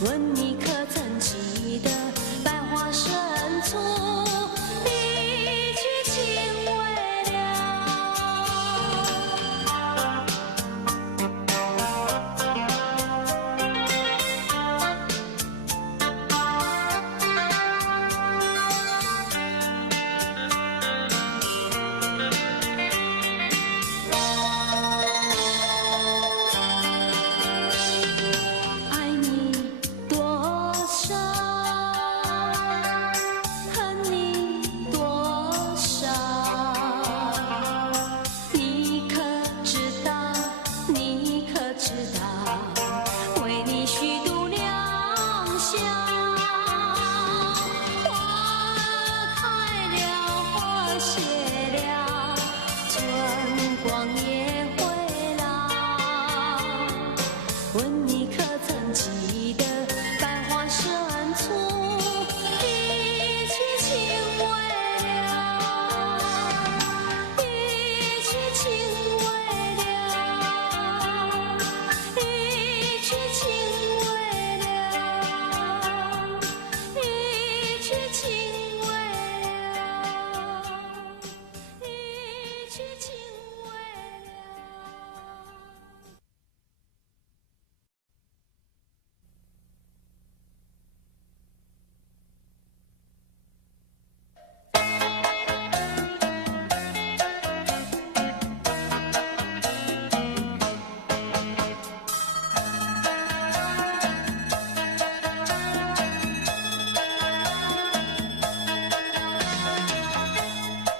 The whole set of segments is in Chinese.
问你可曾记得百花深处，一曲情未了。爱你多少，恨你多少，你可知道？你可知道？为你虚度良宵，花开了，花谢了，春光也会老。问你可曾记得百花深处，一曲情未了，一曲情未了，一曲情未了，一曲情未了，一曲情未了。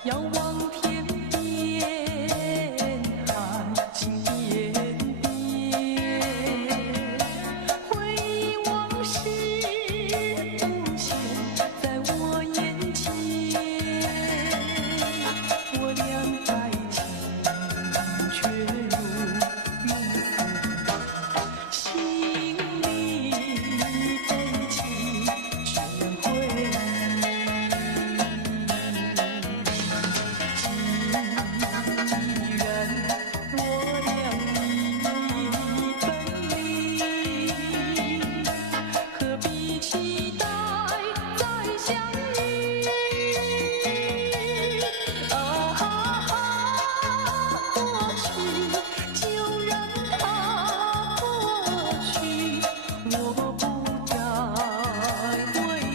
遥望天边，看星点点，回忆往事浮现在我眼前。我俩爱情却如云丝，心里悲情全回忆。既然我俩已分离，何必期待再相遇？过去就让它过去，我不再为你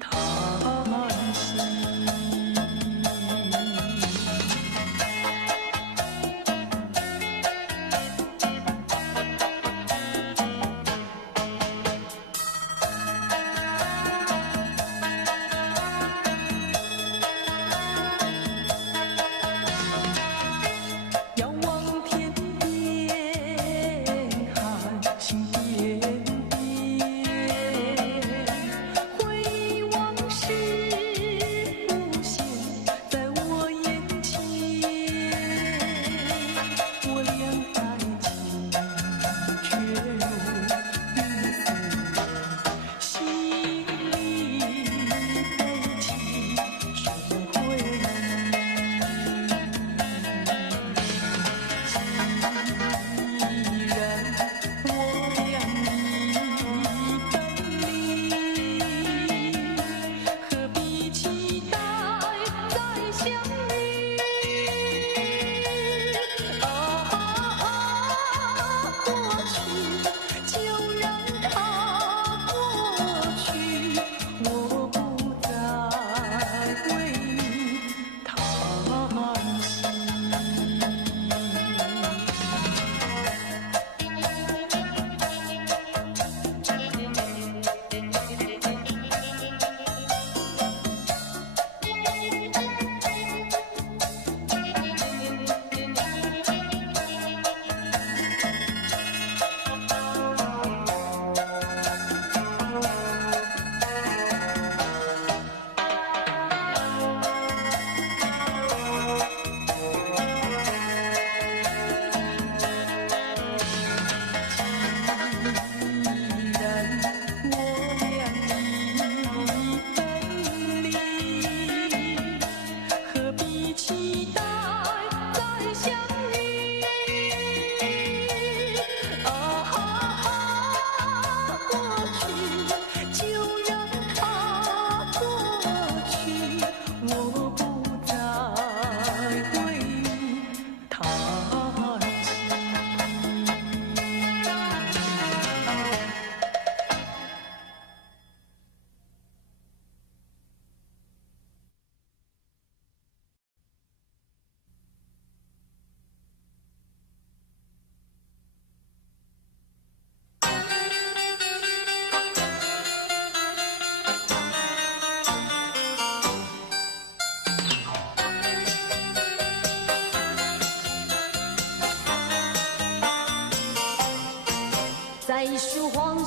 叹息。遥望天边，看星点点，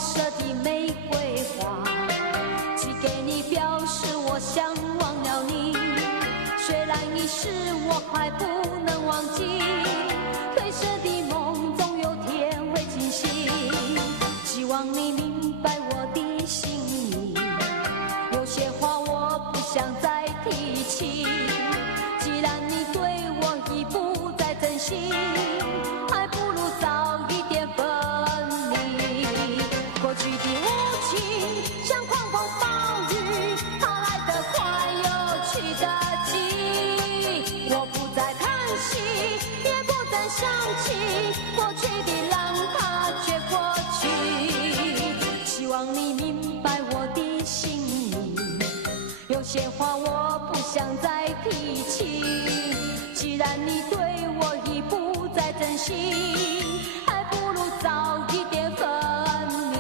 色的玫瑰花，寄给你表示我向往了你。虽然已逝，我还不能忘记。褪色的梦总有天会清醒，希望你明白我的心意。有些话我不想再提起，既然你对我已不再珍惜，还不如早一点分离。过去的无情像狂风暴雨，它来得快又去得急。我不再叹息，也不再想起过去的浪，它却过去。希望你明白我的心意，有些话我不想再提起。既然你对我已不再珍惜，还不如早一点分离。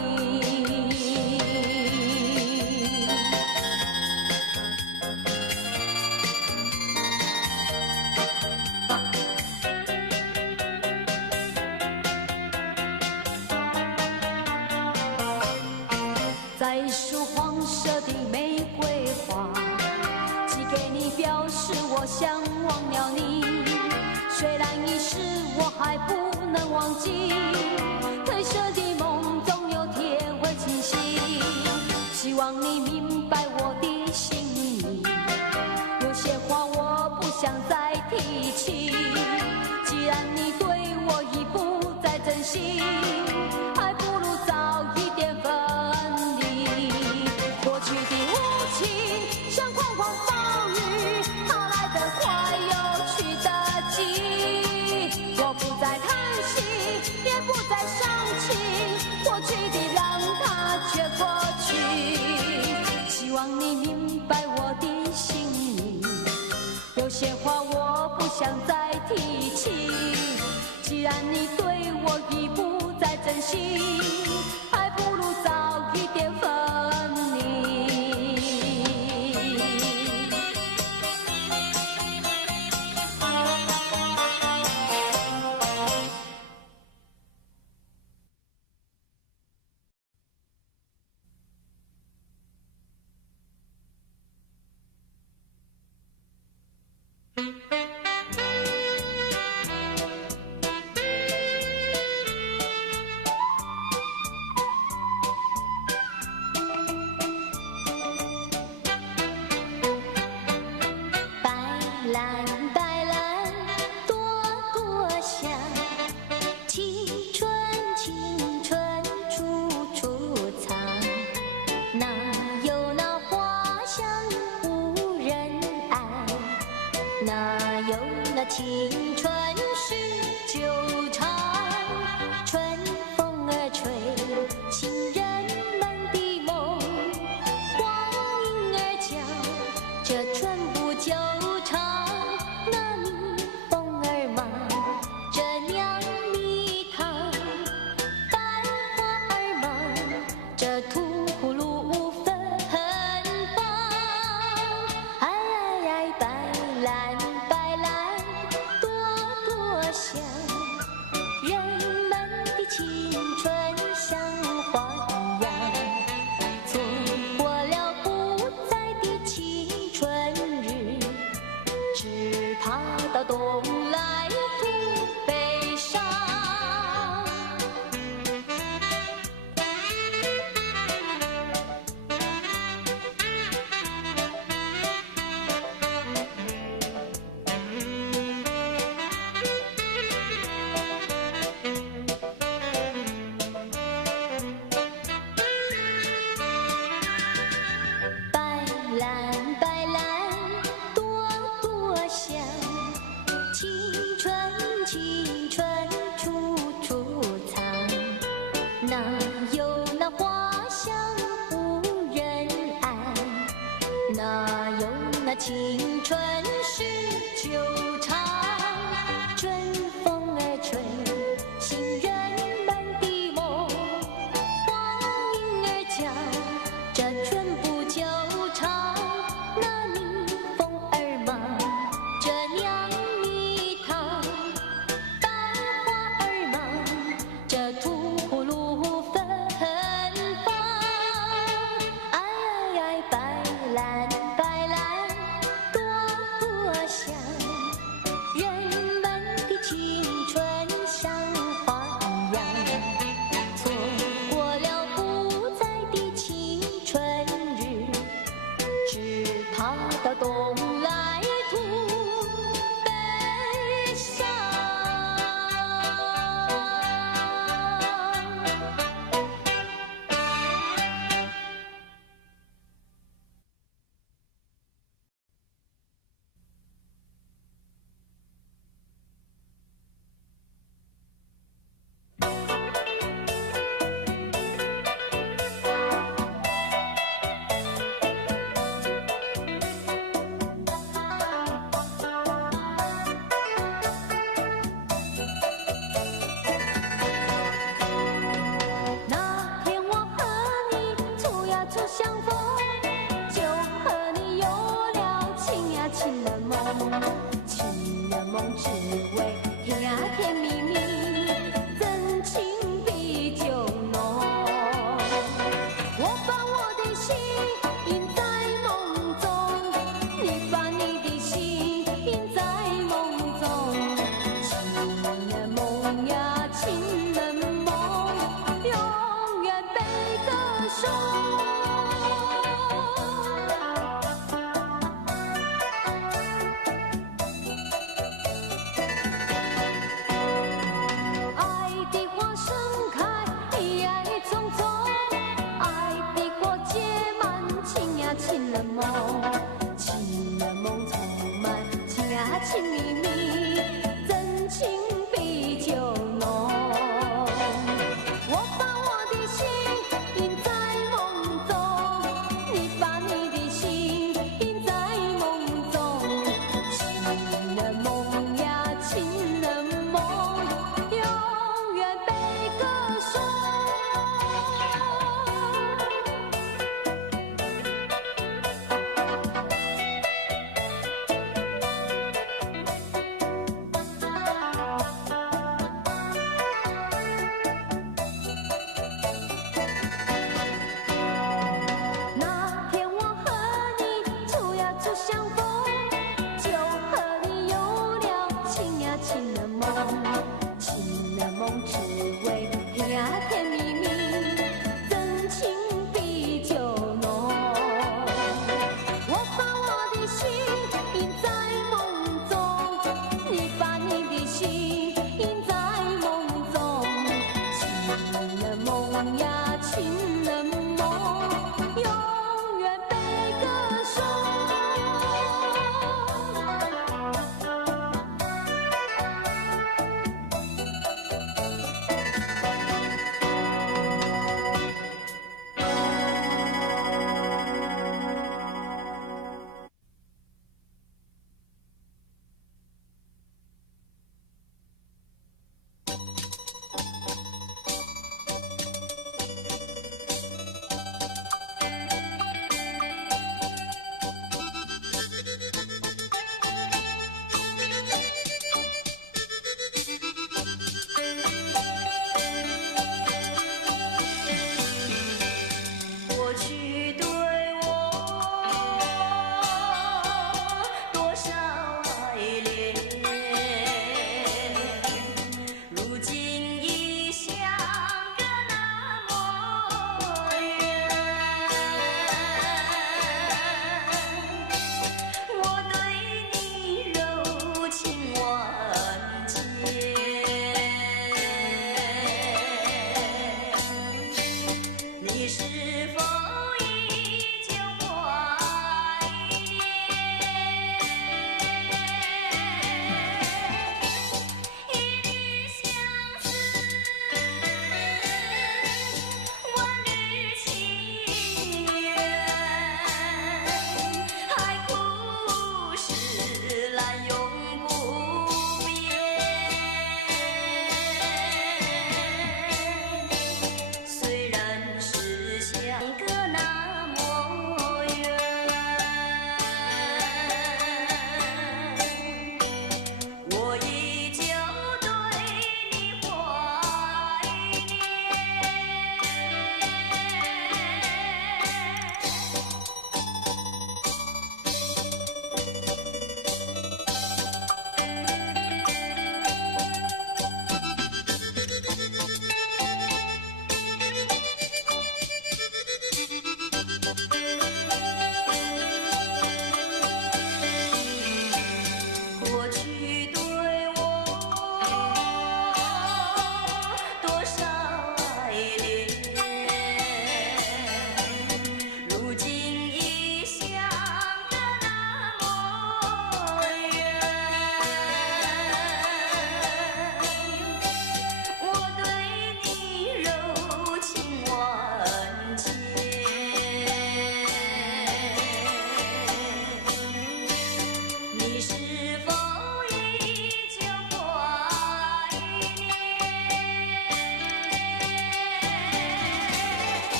在一束黄色的玫瑰花，寄给你表示我向往了你。虽然已逝，我还不能忘记。褪色的梦总有天会清醒，希望你明白我的心意。有些话我不想再提起，既然你对我已不再珍惜，还不如早一点分离。过去的无情像狂风暴雨，它来得快又去得急。我不再叹息，也不再想起过去的浪，它却过去。希望你明白我的心意，有些话我不想再提起。既然你对我已不再珍惜，还不如早一点分离。青春是久长，春风儿吹，情人们的梦，光阴儿叫这春不久长。那蜜蜂儿忙着酿蜜糖，百花儿忙着吐露芬芳。哎哎哎，白兰白兰朵朵香，人们的青春像花一样，错过了不在的青春日，只怕到冬来徒悲伤。东来吐悲伤。虽然是相隔。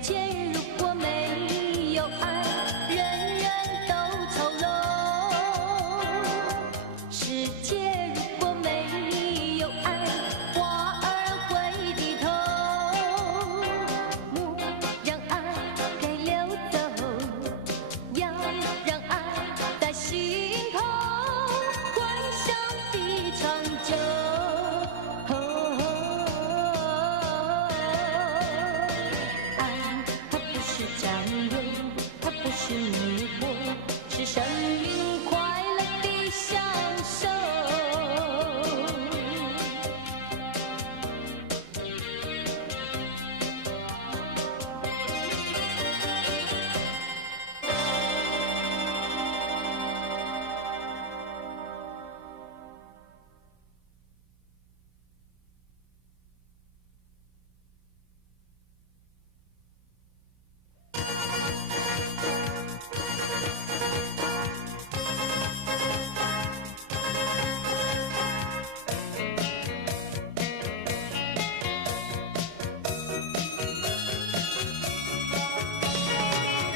间如果没有爱，人人都丑陋。世界如果没有爱，花儿会低头。莫让爱该流走，要让爱在心头，幻想的长久。爱它不是占有，它不是迷惑，是生命快乐的享受。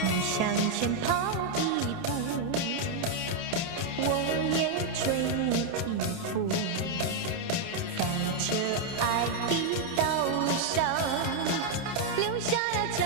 你向前跑一步，我也追你一步，在这爱的道路上，留下了脚